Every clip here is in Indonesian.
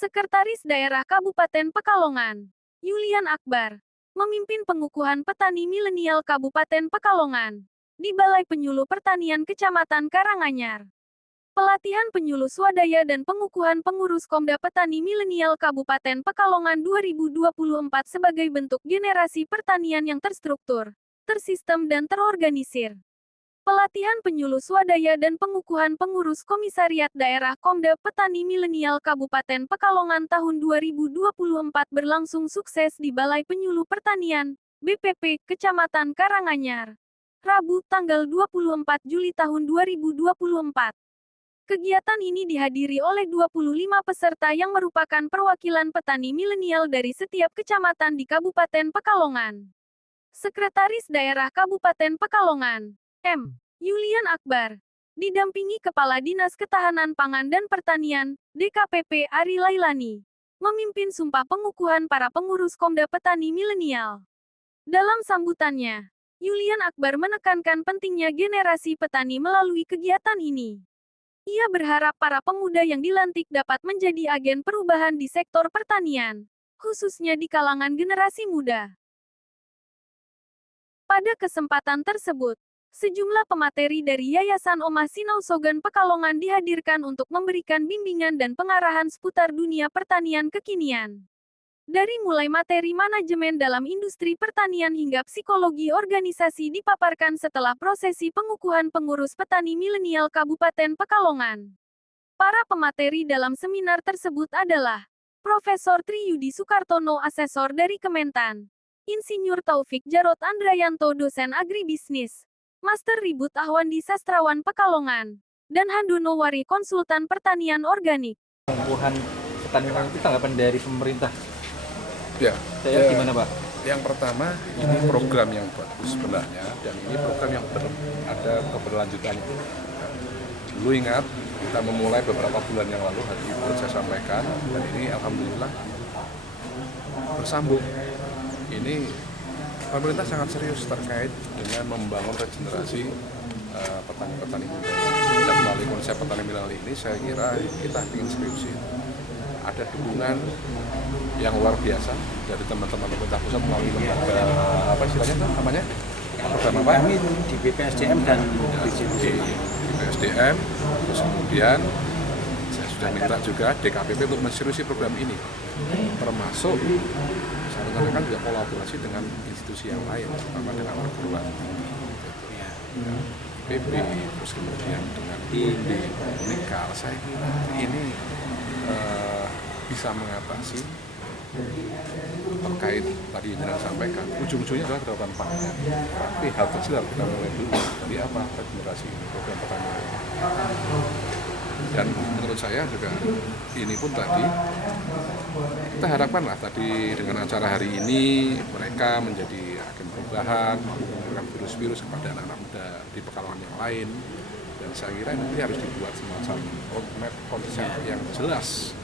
Sekretaris Daerah Kabupaten Pekalongan, Yulian Akbar, memimpin pengukuhan petani milenial Kabupaten Pekalongan di Balai Penyuluh Pertanian Kecamatan Karanganyar. Pelatihan penyuluh swadaya dan pengukuhan pengurus Komda Petani Milenial Kabupaten Pekalongan 2024 sebagai bentuk generasi pertanian yang terstruktur, tersistem dan terorganisir. Pelatihan penyuluh swadaya dan pengukuhan pengurus Komisariat Daerah Komda Petani Milenial Kabupaten Pekalongan tahun 2024 berlangsung sukses di Balai Penyuluh Pertanian, BPP, Kecamatan Karanganyar, Rabu, tanggal 24 Juli tahun 2024. Kegiatan ini dihadiri oleh 25 peserta yang merupakan perwakilan petani milenial dari setiap kecamatan di Kabupaten Pekalongan. Sekretaris Daerah Kabupaten Pekalongan, M. Yulian Akbar, didampingi Kepala Dinas Ketahanan Pangan dan Pertanian, DKPP Ari Lailani, memimpin sumpah pengukuhan para pengurus Komda Petani Milenial. Dalam sambutannya, Yulian Akbar menekankan pentingnya generasi petani melalui kegiatan ini. Ia berharap para pemuda yang dilantik dapat menjadi agen perubahan di sektor pertanian, khususnya di kalangan generasi muda. Pada kesempatan tersebut, sejumlah pemateri dari Yayasan Omah Sinausogan Pekalongan dihadirkan untuk memberikan bimbingan dan pengarahan seputar dunia pertanian kekinian. Dari mulai materi manajemen dalam industri pertanian hingga psikologi organisasi dipaparkan setelah prosesi pengukuhan pengurus petani milenial Kabupaten Pekalongan. Para pemateri dalam seminar tersebut adalah Profesor Triyudi Sukartono, asesor dari Kementan, Insinyur Taufik Jarot Andrayanto, dosen agribisnis, Master Ribut Ahwandi, sastrawan Pekalongan, dan Handono Wari, konsultan pertanian organik. Pengukuhan petani itu tanggapan dari pemerintah. Ya, Gimana Pak? yang pertama ini program yang bagus sebenarnya, dan ini program yang ada keberlanjutannya. Dulu ingat kita memulai beberapa bulan yang lalu, hari ini saya sampaikan, dan ini alhamdulillah bersambung. Ini pemerintah sangat serius terkait dengan membangun regenerasi petani-petani muda. Dan melalui konsep petani milenial ini, saya kira kita ingin seriusin. Ada dukungan yang luar biasa dari teman-teman pemerintah pusat melalui lembaga apa istilahnya itu namanya program apa? Kami di BPSDM dan di BPSDM, terus kemudian saya sudah minta juga DKPP untuk menseriusi program ini, termasuk saya rencanakan juga kolaborasi dengan institusi yang lain, terutama dengan perguruan tinggi, PP, terus kemudian dengan INDI, Unikal. Saya kira ini bisa mengatasi terkait tadi yang saya sampaikan, ujung-ujungnya adalah kedaulatan pangan. Tapi hal kecil harus kita mulai dulu. Jadi apa? Regenerasi program pertanian. Dan menurut saya juga ini pun tadi kita harapkanlah tadi dengan acara hari ini mereka menjadi agen perubahan, memberikan virus-virus kepada anak-anak muda di Pekalongan yang lain. Dan saya kira ini harus dibuat semacam roadmap konsep yang jelas,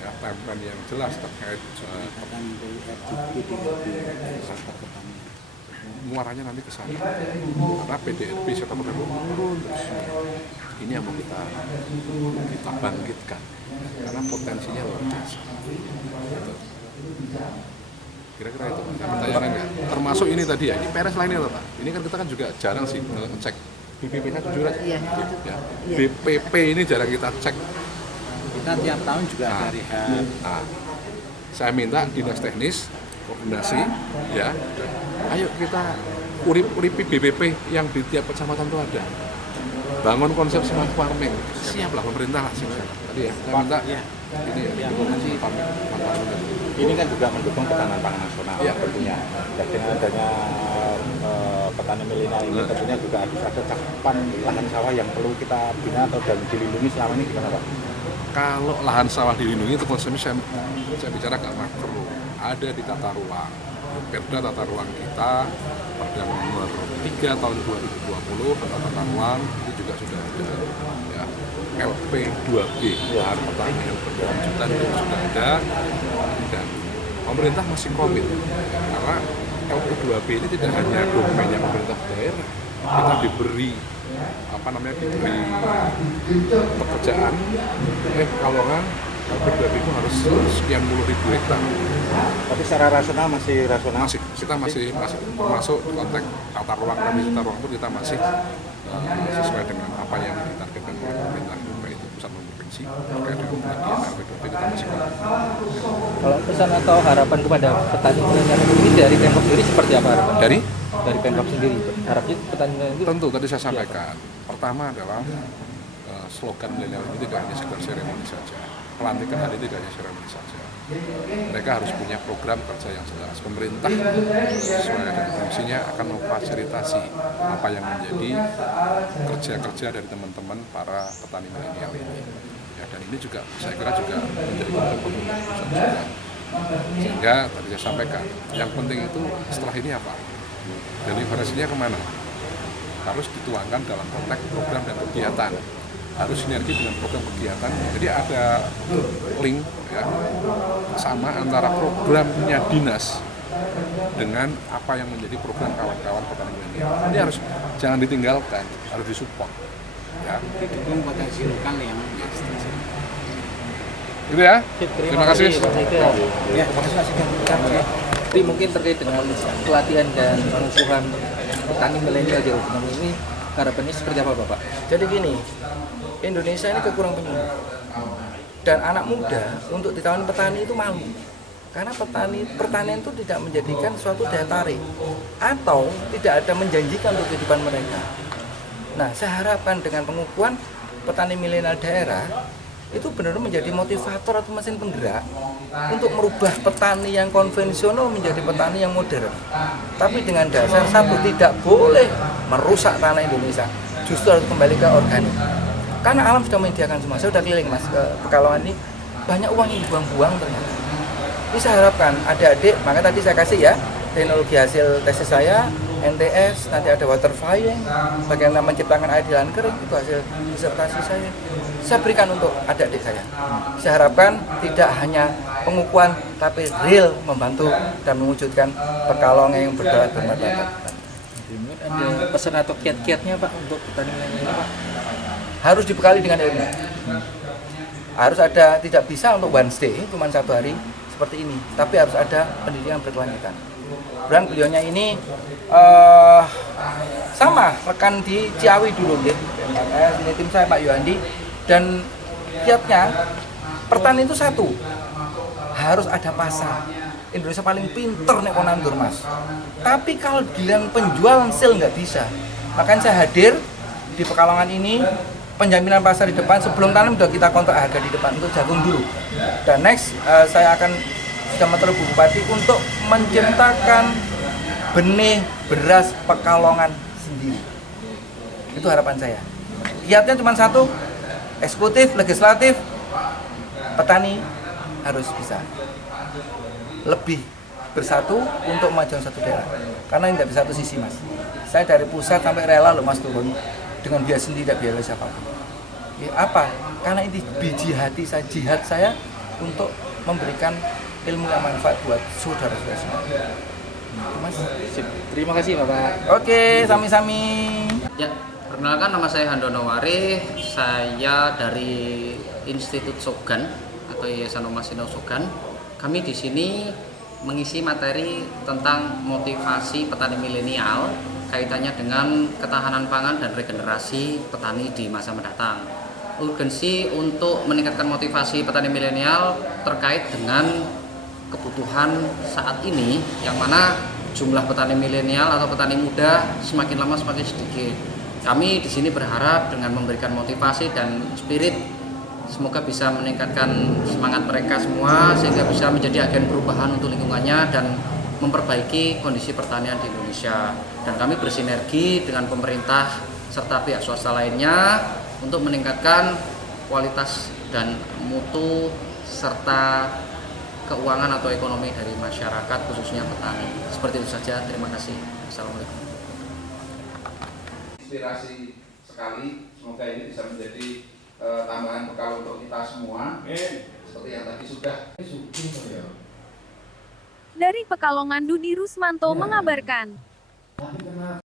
ya, timeline yang jelas terkait muaranya nanti ke sana. Karena PDRB serta program menurun terus. Ini yang mau kita bangkitkan karena potensinya luar biasa. Gitu. Kira-kira itu. Pertanyaan enggak? Termasuk ini tadi ya. Ini peres lainnya Pak. Ini kan kita kan juga jarang sih ngecek BPP-nya jujur aja. Iya. Ya. BPP ini jarang kita cek. kita tiap tahun juga ada rehab. Nah, saya minta dinas teknis koordinasi, ya. Ayo kita uripi BPP yang di tiap kecamatan itu ada. Bangun konsep smart farming. Siaplah pemerintah lah siap. Tadi ya, saya minta ini ya, ini kan juga mendukung ketahanan pangan nasional tentunya. Dan dengan adanya petani milenial ini tentunya juga harus ada cakupan lahan sawah yang perlu kita bina atau dan dilindungi selama ini gimana Pak? Kalau lahan sawah dilindungi itu konsepnya saya bicara agak makro, ada di tata ruang. Perda tata ruang kita pada nomor 3 tahun 2020 tata ruang itu juga sudah ada ya, LP2B lahan pertanian berkelanjutan itu sudah ada, dan pemerintah masih komit karena LP2B ini tidak hanya dokumennya pemerintah daerah, kita diberi diberi pekerjaan Pekalongan Berdua itu harus sekian puluh ribu hektar. Tapi secara rasional masih rasional. Kita masih masuk konteks tata ruang, revisi tata ruang itu kita masih sesuai dengan apa yang ditargetkan oleh pemerintah, baik itu pusat maupun provinsi terkait dengan penyediaan RP2P kita masih konteks. Kalau pesan atau harapan kepada petani milenial ini dari Pemkot sendiri seperti apa harapan? Dari Pemkot sendiri, harapnya petani milenial itu tentu tadi saya sampaikan, pertama adalah slogan milenial ini tidak hanya sekedar seremoni saja, pelantikan hari ini tidak hanya seremoni saja. Mereka harus punya program kerja yang jelas. Pemerintah sesuai dengan fungsinya akan memfasilitasi apa yang menjadi kerja-kerja dari teman-teman para petani milenial ini. Ya, dan ini juga saya kira juga menjadi komitmen pemerintah pusat juga. Sehingga tadi saya sampaikan, yang penting itu setelah ini apa? Deliverasinya kemana? Harus dituangkan dalam konteks program dan kegiatan. Harus sinergi dengan program kegiatan. Jadi ada link ya, sama antara programnya dinas dengan apa yang menjadi program kawan-kawan petani milenial. Ini harus jangan ditinggalkan, harus disupport. Ya. Didukung potensi lokal yang Itu ya. Terima kasih. Pak Sekda. ya terima kasih. Jadi mungkin terkait dengan pelatihan dan pengukuhan petani milenial di ekonomi ini, harapannya seperti apa Bapak? Jadi gini, Indonesia ini kekurang penyuluh. Dan anak muda untuk di tahun petani itu malu. Karena pertanian itu tidak menjadikan suatu daya tarik atau tidak ada menjanjikan untuk kehidupan mereka. Nah, saya harapkan dengan pengukuhan petani milenial daerah itu benar-benar menjadi motivator atau mesin penggerak untuk merubah petani yang konvensional menjadi petani yang modern. Tapi dengan dasar satu, tidak boleh merusak tanah Indonesia, justru harus kembali ke organik. Karena alam sudah menyediakan semua. Saya sudah keliling Mas ke Pekalongan ini, banyak uang yang dibuang-buang ternyata. Ini saya harapkan adik-adik, maka tadi saya kasih ya teknologi hasil tesis saya, NTS, nanti ada water flying, bagaimana menciptakan air di lahan kering, itu hasil disertasi saya. Saya berikan untuk adik-adik saya. Saya harapkan tidak hanya pengukuhan, tapi real membantu dan mewujudkan Pekalongan yang berdaulat bermartabat. Ada pesan atau kiat-kiatnya Pak untuk petani milenial ini Pak? Harus dibekali dengan ilmu. Harus ada, tidak bisa untuk one stay, cuma 1 hari seperti ini, tapi harus ada pendidikan berkelanjutan. Kemudian beliaunya ini sama rekan di Ciawi dulu, ini tim saya Pak Yohandi, dan kiatnya pertanian itu satu, harus ada pasar. Indonesia paling pinter nek konandur Mas. Tapi kalau giliran penjualan sale nggak bisa. Makanya saya hadir di Pekalongan ini, penjaminan pasar di depan, sebelum tanam sudah kita kontrak harga di depan untuk jagung dulu. Dan next saya akan sudah mentor Bu Bupati untuk menciptakan benih beras Pekalongan sendiri. Itu harapan saya. Kiatnya cuma satu, eksekutif, legislatif, petani harus bisa lebih bersatu untuk memajukan satu daerah. Karena ini tidak bisa satu sisi Mas. Saya dari pusat sampai rela loh Mas turun dengan biaya sendiri, tidak biaya siapapun. Ya, apa? Karena ini biji hati saya, jihad saya untuk memberikan ilmu yang manfaat buat saudara-saudara semua. Mas. Sip. Terima kasih Bapak. Oke, sami-sami. Ya, perkenalkan nama saya Handono Wari, saya dari Institut Sogan atau Yayasan Omasino Sogan. Kami di sini mengisi materi tentang motivasi petani milenial kaitannya dengan ketahanan pangan dan regenerasi petani di masa mendatang. Urgensi untuk meningkatkan motivasi petani milenial terkait dengan kebutuhan saat ini, yang mana jumlah petani milenial atau petani muda semakin lama semakin sedikit. Kami di sini berharap dengan memberikan motivasi dan spirit, semoga bisa meningkatkan semangat mereka semua sehingga bisa menjadi agen perubahan untuk lingkungannya dan memperbaiki kondisi pertanian di Indonesia. Dan kami bersinergi dengan pemerintah serta pihak swasta lainnya untuk meningkatkan kualitas dan mutu serta keuangan atau ekonomi dari masyarakat khususnya petani. Seperti itu saja, terima kasih. Assalamualaikum. Inspirasi sekali, semoga ini bisa menjadi tambahan bekal untuk kita semua. Seperti yang tadi sudah. Dari Pekalongan, Dudi Rusmanto mengabarkan.